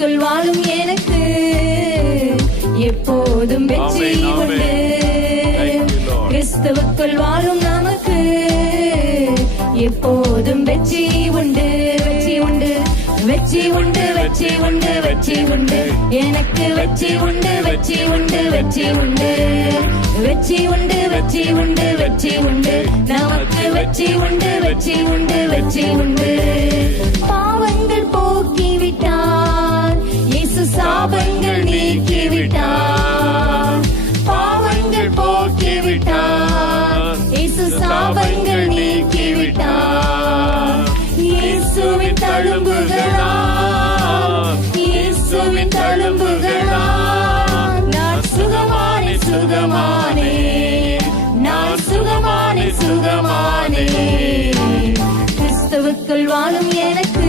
கிறிஸ்துவுக்குள் வாழும் எனக்கு எப்போதும் வெற்றி உண்டு. கிறிஸ்துவுக்குள் வாழும் நமக்கு எப்போதும் வெற்றி உண்டு. வெற்றி உண்டு, வெற்றி உண்டு, வெற்றி உண்டு, வெற்றி உண்டு. எனக்கு வெற்றி உண்டு, வெற்றி உண்டு, வெற்றி உண்டு. வெற்றி உண்டு, வெற்றி உண்டு, வெற்றி உண்டு. நமக்கு வெற்றி உண்டு, வெற்றி உண்டு, வெற்றி உண்டு. பாவங்கள் போக்கிவிட்டார் இயேசு, சாபங்கள் நீக்கிவிட்டார். பாவங்கள் போக்கிவிட்டார் இயேசு, சாபங்கள் நீக்கிவிட்டார். இயேசுவின் தழும்புகளா, இயேசுவின் தழும்புகளா, நான் சுகமானே, சுகமானே, நான் சுகமானே, சுகமானே. கிறிஸ்துவுக்குள் வாழும் எனக்கு